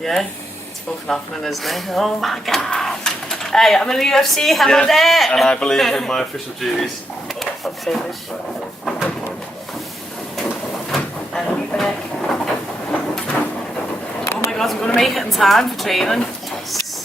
Yeah, it's fucking happening, isn't it? Oh my god! Hey, I'm in the UFC, hello there! And I believe in my official duties. Fuck's sake. I'll be back. Oh my god, I'm gonna make it in time for training. Yes.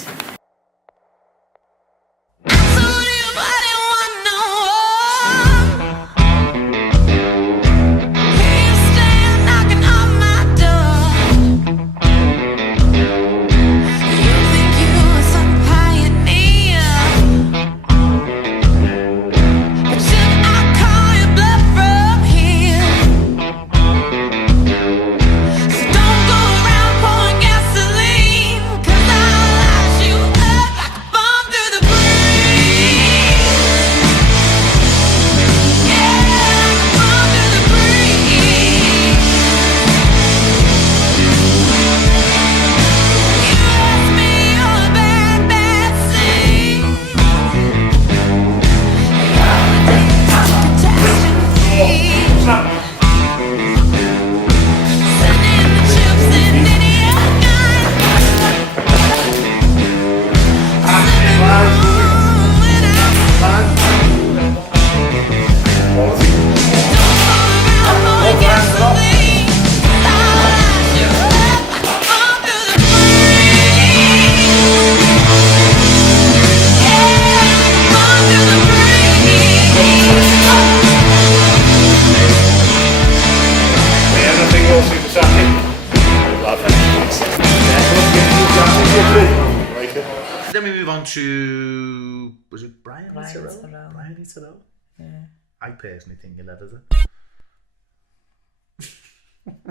Then we move on to, was it Brian Eaterell? Brian Eaterell? Yeah. I personally think you'll ever do.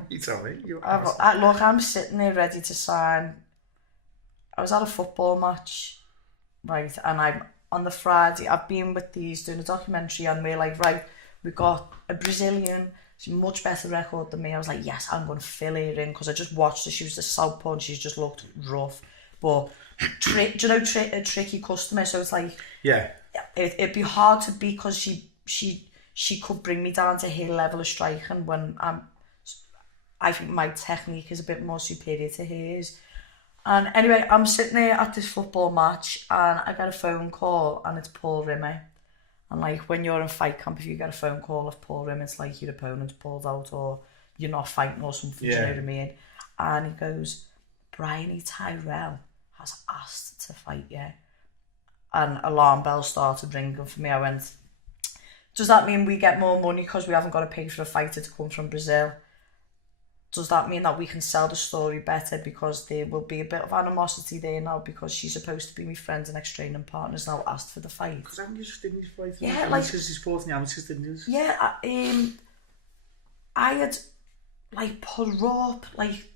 You tell me. Look, I'm sitting there ready to sign. I was at a football match, right, and I'm on the Friday. I've been with these doing a documentary, and we're like, right, we got a Brazilian. She's a much better record than me. I was like, yes, I'm going to fill her in because I just watched her. She was the southpaw and she's just looked rough. But, do you know, a tricky customer. So it's like, yeah, it'd be hard to beat because she could bring me down to her level of striking when I think my technique is a bit more superior to hers. And anyway, I'm sitting there at this football match and I get a phone call and it's Paul Rimmer. And like when you're in fight camp, if you get a phone call of Paul Rimmer, it's like your opponent's pulled out or you're not fighting or something, do you know what I mean? And he goes, Bryony Tyrell has asked to fight you. And alarm bells started ringing for me. I went, does that mean we get more money because we haven't got to pay for a fighter to come from Brazil? Does that mean that we can sell the story better because there will be a bit of animosity there now because she's supposed to be my friend and ex-training partner's now asked for the fight? Because I'm just didn't you fight? Yeah, like because he's fought in the amateurs, didn't you? Yeah, I had like put her up, like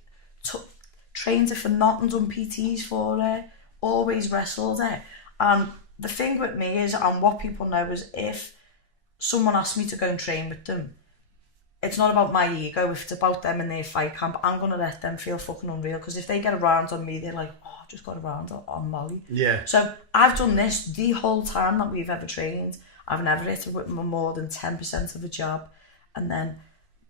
trained her for nothing, done PTs for her, always wrestled her. And the thing with me is, and what people know is, if someone asks me to go and train with them, it's not about my ego. If it's about them in their fight camp, I'm going to let them feel fucking unreal. Because if they get around on me, they're like, oh, I just got around on Molly. Yeah. So I've done this the whole time that we've ever trained. I've never hit her with more than 10% of a jab. And then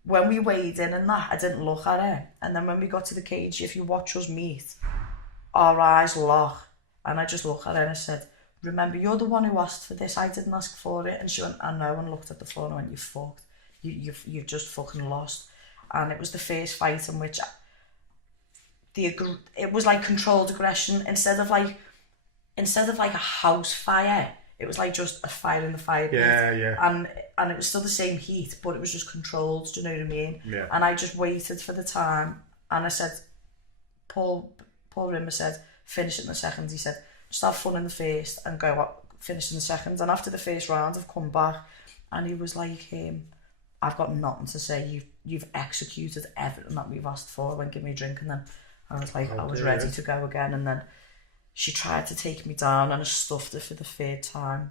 when we weighed in and that, I didn't look at her. And then when we got to the cage, if you watch us meet, our eyes lock. And I just looked at her and I said, remember, you're the one who asked for this. I didn't ask for it. And she went, I know, and looked at the floor and went, you fucked. You've just fucking lost. And it was the first fight in which it was like controlled aggression instead of like a house fire. It was like just a fire in the fire pit. Yeah. And it was still the same heat, but it was just controlled. Do you know what I mean? Yeah. And I just waited for the time, and I said, Paul Rimmer said, finish it in the second. He said, just have fun in the first and go up, finish in the second. And after the first round, I've come back, and he was like, I've got nothing to say. You've executed everything that we've asked for. Went give me a drink, and then I was like, I was ready to go again. And then she tried to take me down, and I stuffed her for the third time.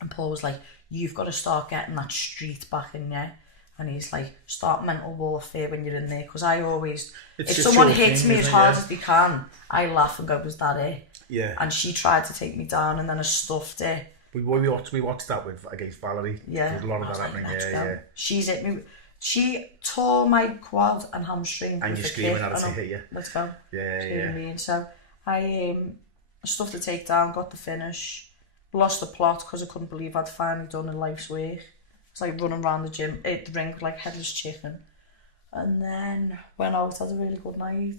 And Paul was like, you've got to start getting that street back in there. And he's like, start mental warfare when you're in there. Because I always, if someone hits me as hard as they can, I laugh and go, was that it? Yeah. And she tried to take me down, and then I stuffed her. We watched that against Valerie. Yeah. There's a lot of that happening. Yeah. She's hit me. She tore my quad and hamstring. And you're screaming at her to hit you. Let's go. Yeah. Mean. So I stuffed the takedown, got the finish, lost the plot because I couldn't believe I'd finally done a life's work. It's like running around the ring like headless chicken. And then went out, had a really good night.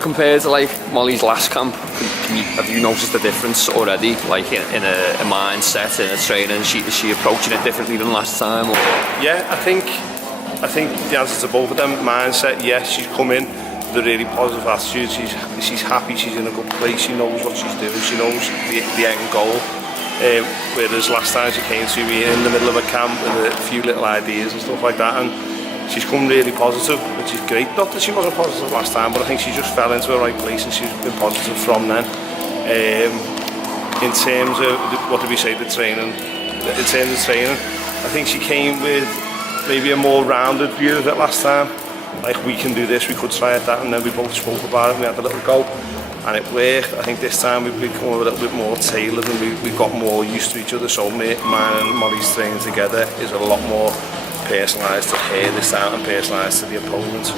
Compared to like Molly's last camp, have you noticed the difference already? Like in a mindset, in a training, is she approaching it differently than last time? Or? Yeah, I think the answer to both of them. Mindset, yes, she's come in with a really positive attitude. She's happy. She's in a good place. She knows what she's doing. She knows the end goal. Whereas last time she came to me in the middle of a camp with a few little ideas and stuff like that, and she's come really positive, which is great. Not that she wasn't positive last time, but I think she just fell into the right place and she's been positive from then. In terms of, what did we say, the training? In terms of training, I think she came with maybe a more rounded view of it last time. Like, we can do this, we could try it that, and then we both spoke about it and we had a little go. And it worked. I think this time we've become a little bit more tailored and we've got more used to each other. So mine and Molly's training together is a lot more personalised to her this time and personalised to the opponent.